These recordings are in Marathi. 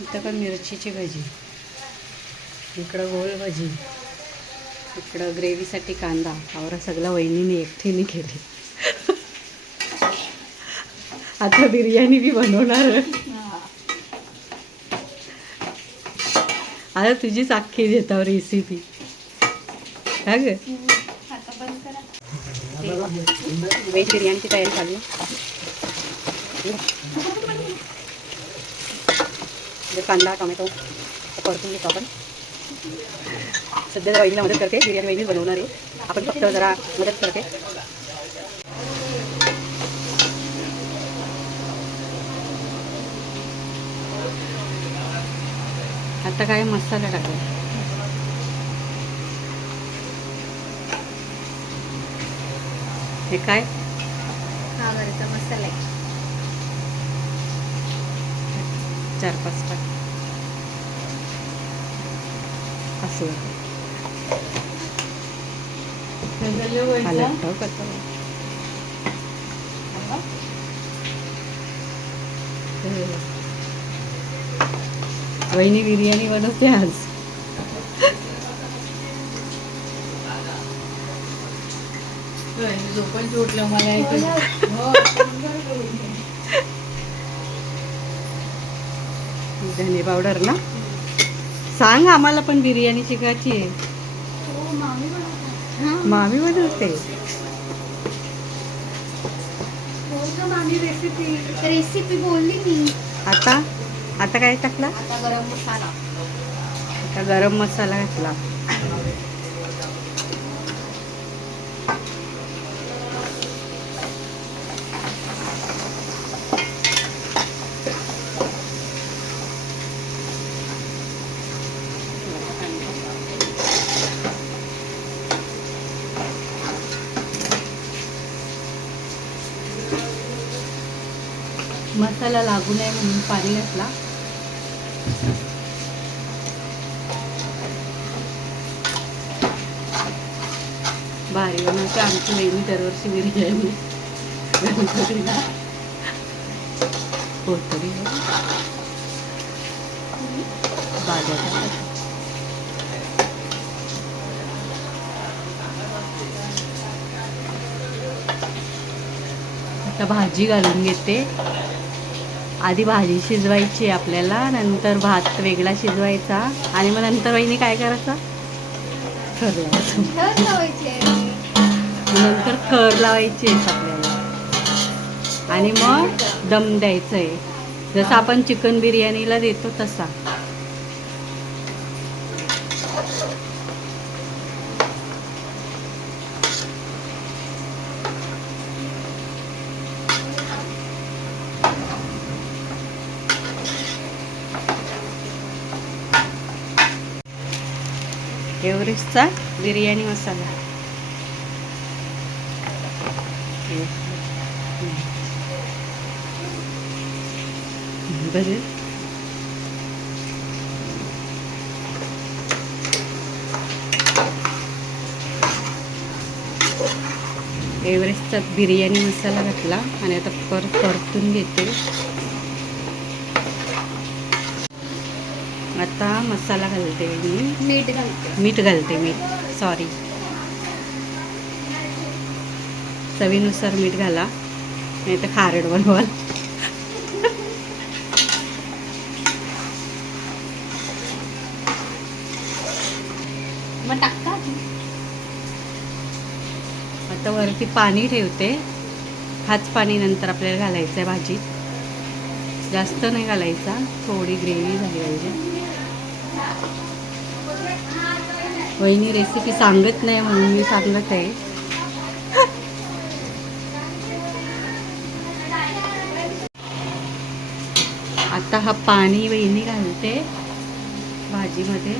इथं पण मिरचीची भजी. इकडं गोल भजी. इकडं ग्रेव्हीसाठी कांदा. आवरा सगळ्या वहिनीने एकटीने केली. आता बिर्याणी बी बनवणार आता तुझीच अख्खी देताव रेसिपी हा ग? व्हेज बिर्याणीची तयारी चालू म्हणजे कांदा टोमॅटो परतून घेतो आपण. सध्या जरा वहिनीला मदत करते बिर्याणी वहिनीच बनवणार आहे. आपण फक्त जरा मदत करते. आता काय मसाला टाकू? हे काय? हा मसाला आहे. चार पाच टाक. असं ठेव करतो वहिनी बिर्याणी बनवते आज. झोपण जोडलं मला धने पावडर ना सांग आम्हाला पण बिर्याणी शिकायची आहे. मामी बनवते. रेसिपी बोलली मी. आता? आता काय टाकला? आता गरम मसाला. आता गरम मसाला घातला. मसाला लागू नये म्हणून पाणी घातला. भारी बनवते आमची वहिनी दरवर्षी बिर्याणी गणपतीला. कोथरी. बाजारात आता भाजी घालून घेते. आधी भाजी शिजवायची आपल्याला नंतर भात वेगळा शिजवायचा. आणि मग नंतर वहिनी काय करायचं? थर लावायचे. नंतर थर लावायची आपल्याला. आणि मग दम द्यायचं आहे जसं आपण चिकन बिर्याणीला देतो तसा. एव्हरेस्टचा बिर्याणी मसाला. बरं. एव्हरेस्टचा बिर्याणी मसाला घातला आणि आता परत परतून घेते. आता मसाला घालते मी. मीठ घालते. मीठ घालते मीठ सॉरी चवीनुसार मीठ घाला. नाही तर खारड बनवाल. मग टाका आता वरती पाणी ठेवते. हाच पाणी नंतर आपल्याला घालायचं आहे भाजीत. जास्त नाही घालायचा. थोडी ग्रेव्ही झाली पाहिजे. वहिनी रेसिपी सांगत नाही म्हणून मी सांगत आहे. आता हा पाणी वहिनी घालते भाजीमध्ये.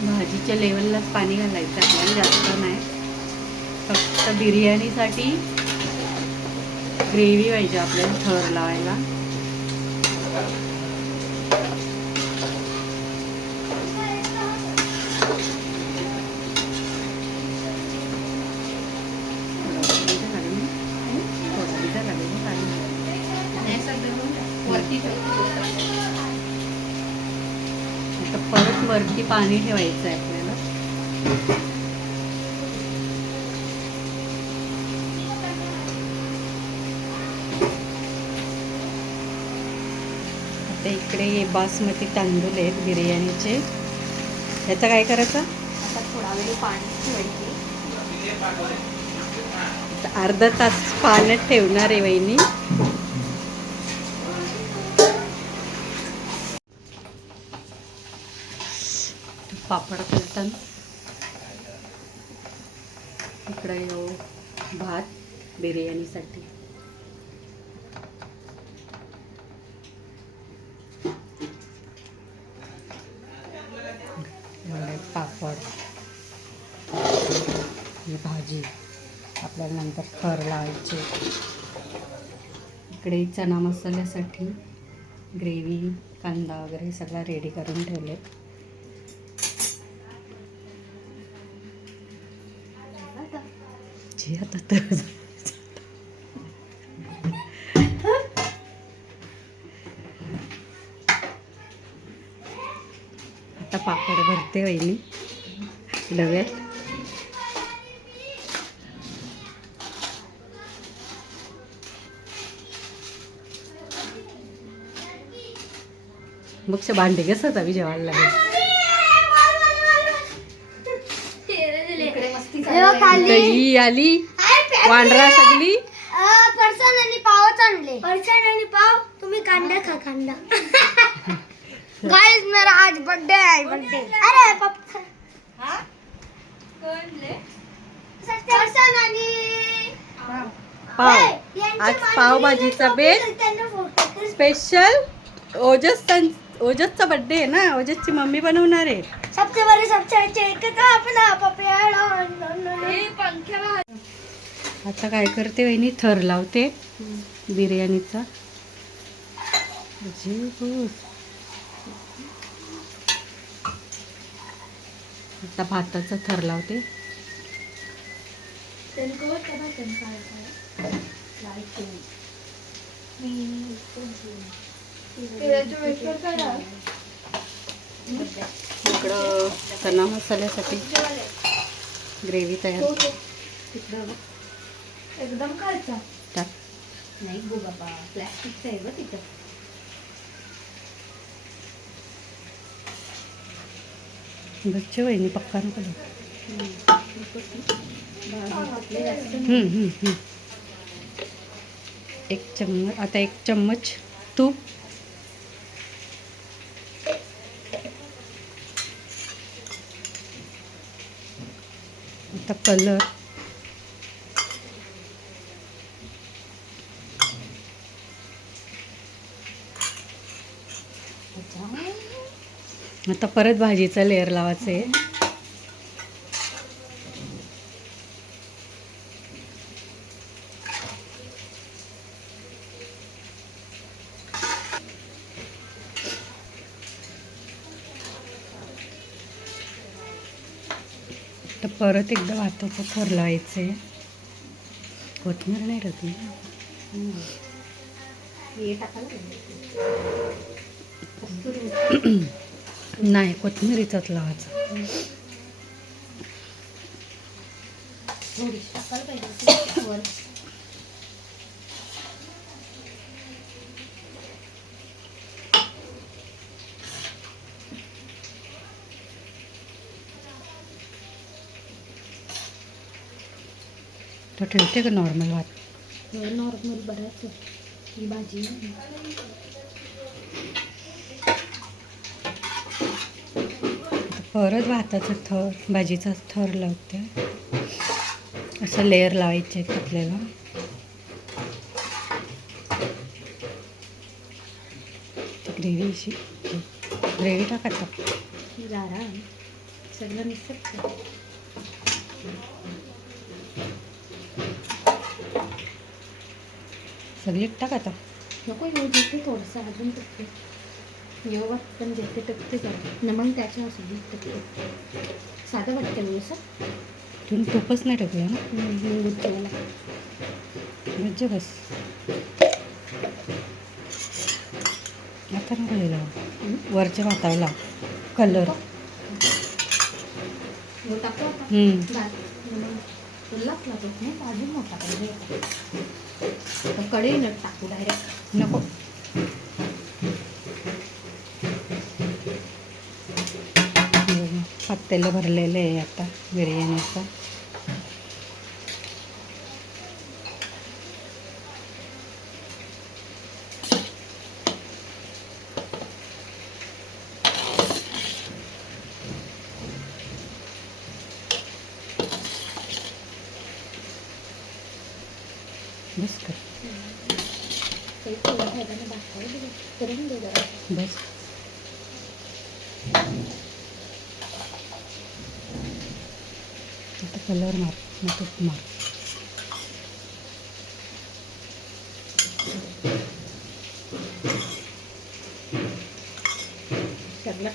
भाजीच्या लेवललाच पाणी घालायचं आपल्याला जास्त नाही. फक्त बिर्याणीसाठी ग्रेव्ही पाहिजे आपल्याला थर लावायला थोडं लागेल ना? थोडं लागेल ना पाणी. वरती ठेवते आता परत वरती पाणी ठेवायचं आहे आपल्याला. आता इकडे हे बासमती तांदूळ आहेत बिर्याणीचे. याचं काय करायचं? आता थोडा वेळ पाणी ठेवायची. अर्धा तास पाण्यात ठेवणार आहे वहिनी. पापड करतात इकडे येऊ. भात बिर्याणीसाठी. पापड. ही भाजी आपल्याला नंतर थर लावायचे. इकडे चना मसाल्यासाठी ग्रेव्ही कांदा वगैरे सगळा रेडी करून ठेवले जे आता तर आता पापड भरते वहिनी डब्यात मग भांडे कसं आता मी जेवायला लागेल खाली- ही आली. वांढरा सगली फरसाण आणि पावच आणले. फरसाण आणि पाव? तुम्ही कांदा खा कांदा. गाइस मेरा आज बर्थडे है बर्थडे अरे पप्पा. फरसाण आणि पाव. आज पावभाजीचा बेत स्पेशल ओजस ओजसचा बर्थडे आहे ना? ओजसची मम्मी बनवणार आहे. सबसे बड़े सबसे अच्छे एक का अपना पपेड़ा आता काय करते वहिनी? थर लावते बिर्याणीचा. आता भाताचा थर लावते. इकडं चना मसाल्यासाठी ग्रेव्ही तयार. एकदम टाक. नाही गो बाबा प्लॅस्टिकचं आहे बघ तिथं. बच्चे वहिनी पक्का नको. एक चम्मच आता एक चम्मच तूप. आता कलर. आता परत भाजीचा लेअर लावायचं आहे परत एकदा भाताचं थर लावायचं आहे कोथमीर नाही राहत नाही कोथमिरीचाच लावायचा. तो ठेवते का नॉर्मल भात? नॉर्मल बराच ही भाजी परत भाताचं थर भाजीचा थर लावते. असं लेअर लावायचे आहेत आपल्याला. ग्रेव्ही अशी. ग्रेव्ही सगळं मिक्सअप सगळी टाकायचं नको येऊ देते थोडंसं अजून टक्के जेव्हा पण देते टक्के जरा. मग त्याच्या असं टक्के साधं वाटतं मी असं? तुम्ही तूपच नाही टाकूया ना? म्हणजे बस. भाताला खाली लाव. वरच्या भाताला लाव कलर टाकू आता? नाही अजून मोठा पाहिजे तर नट टाकू डायरेक्ट नको पातेलं भरलेलं आहे आता बिर्याणीचं बस कर काही थोडा ठेवायला दाखवायला करून दे जरा बस आता कलर मार मग तूप मार सगळं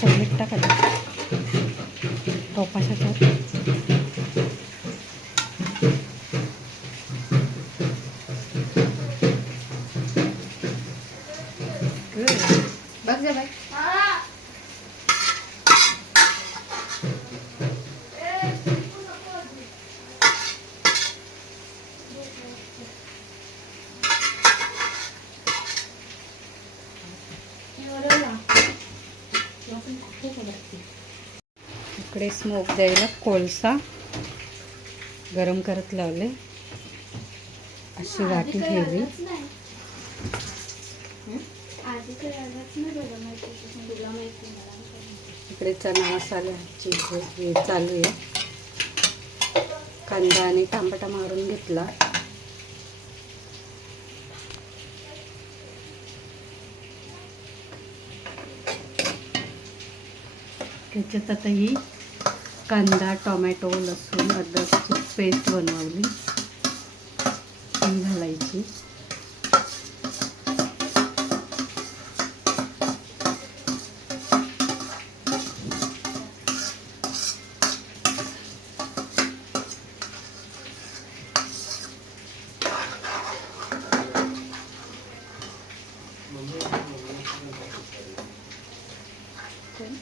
सगळं टाका टोपाच्या बघ जा बाई इकडे स्मोक द्यायला कोळसा गरम करत लावले. अशी वाटी ठेवली. इकडे चना मसाल्याची हे चालू आहे. कांदा आणि टमाटा मारून घेतला. त्याच्यात आता ही कांदा टोमॅटो लसूण अद्रकची पेस्ट बनवली. ती घालायची.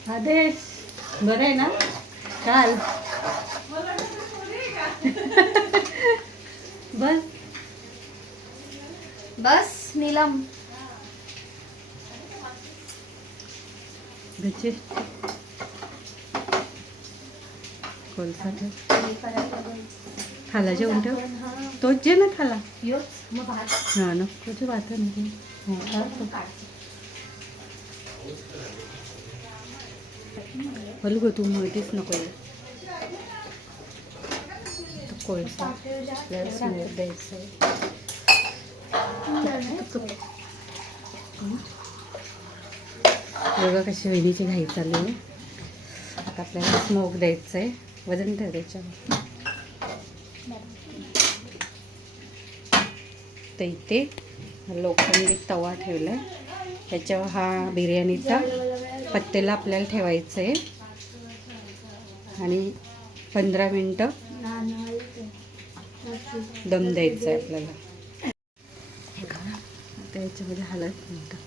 आदेश. बरं आहे ना? चाल बस. बस नीलम. कोळसा ठेव. थाला जेवण ठेव. तोच जे ना थाला भात. हा नको. तुझं वाता नाही बोलू गं तू मोठीच नको आहे. कोळसा. आपल्याला समोर द्यायचं आहे. बघा कशी वहिनीची घाई चालू आहे. आता आपल्याला स्मोक द्यायचं आहे. वजन ठेव त्याच्यावर. तर इथे लोखंडी तवा ठेवला आहे त्याच्यावर हा बिर्याणीचा पत्तेला आपल्याला ठेवायचं आहे आणि पंधरा मिनटं दम द्यायचा आहे आपल्याला. हे बघा, आता याच्यामध्ये हलत मिनटं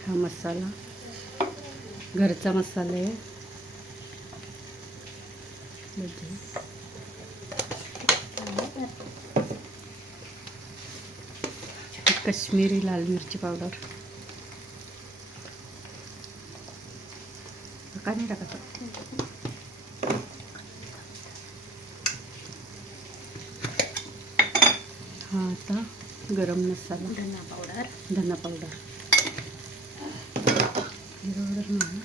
हा मसाला घरचा मसाला आहे. कश्मीरी लाल मिरची पावडर. का नाही टाकायचं हा आता गरम मसाला. धना पावडर. धना पावडर. पावडर नाही.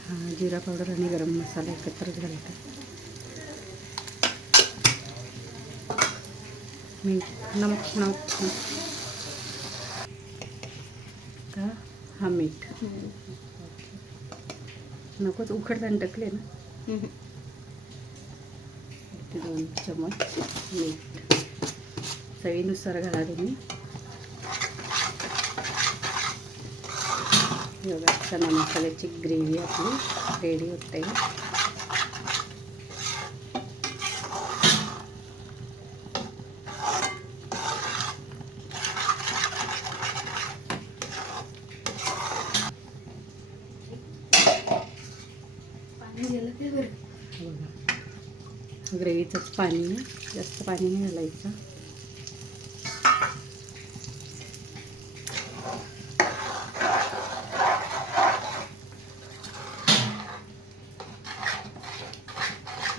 हा जिरा पावडर आणि गरम मसाला एकत्रच घालायचा. मीठ नमक नमक का? हा मीठ नकोच उकडताना टाकले ना. दोन चमच मीठ. चवीनुसार घाला तुम्ही एवढा चणा चना मसाल्याची ग्रेव्ही आपली रेडी होते पाणी गेलं ते बरं बघा ग्रेव्हीचंच पाणी जास्त पाणी नाही घालायचं.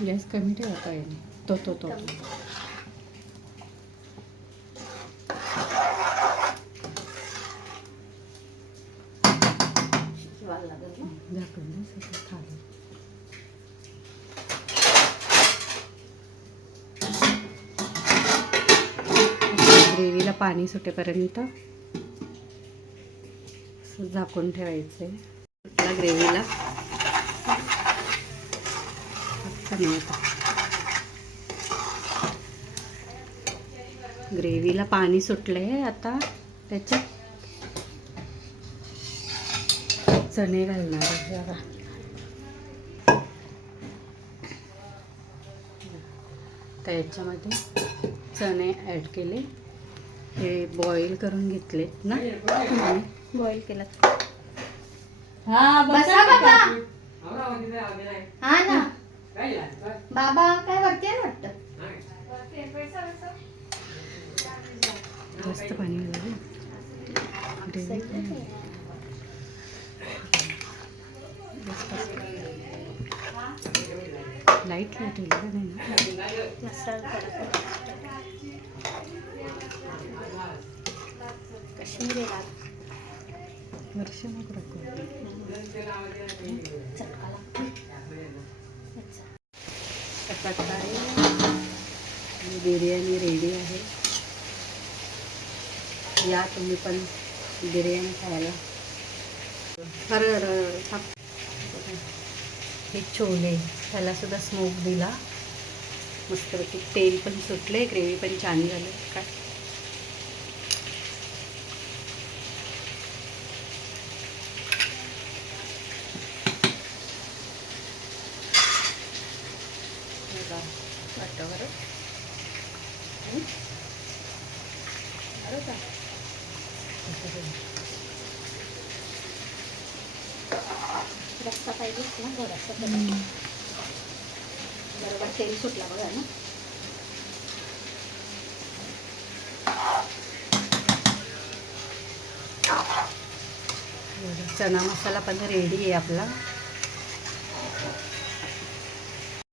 गॅस कमी ठेवा पाहिजे. तो तो तो. झाकून ग्रेव्हीला पाणी सुटेपर्यंत झाकून ठेवायचं. आहे ग्रेव्हीला. ग्रेव्हीला पाणी सुटलं आहे आता. त्याच्यात चणे घालणार आहे बघा. तर याच्यामध्ये चणे ॲड केले. हे बॉईल करून घेतलेत ना? बॉईल केलं. हा बसा बाबा. हा ना. बाबा काय वरती वाटतं? जास्त पाणी लाइट लाइट काश्मीरी लाल वर्ष मग बिर्याणी रेडी आहे. या तुम्ही पण बिर्याणी खायला. थांब. हे छोले त्याला सुद्धा स्मोक दिला. मस्तपैकी तेल पण सुटले ग्रेव्ही पण छान झाली काय? बघा, वाटतं बरं? बरं का? रस्सा पाहिजे ना थोडासा बरोबर तेल सुटला बघा ना. चना मसाला पण रेडी आहे आपला.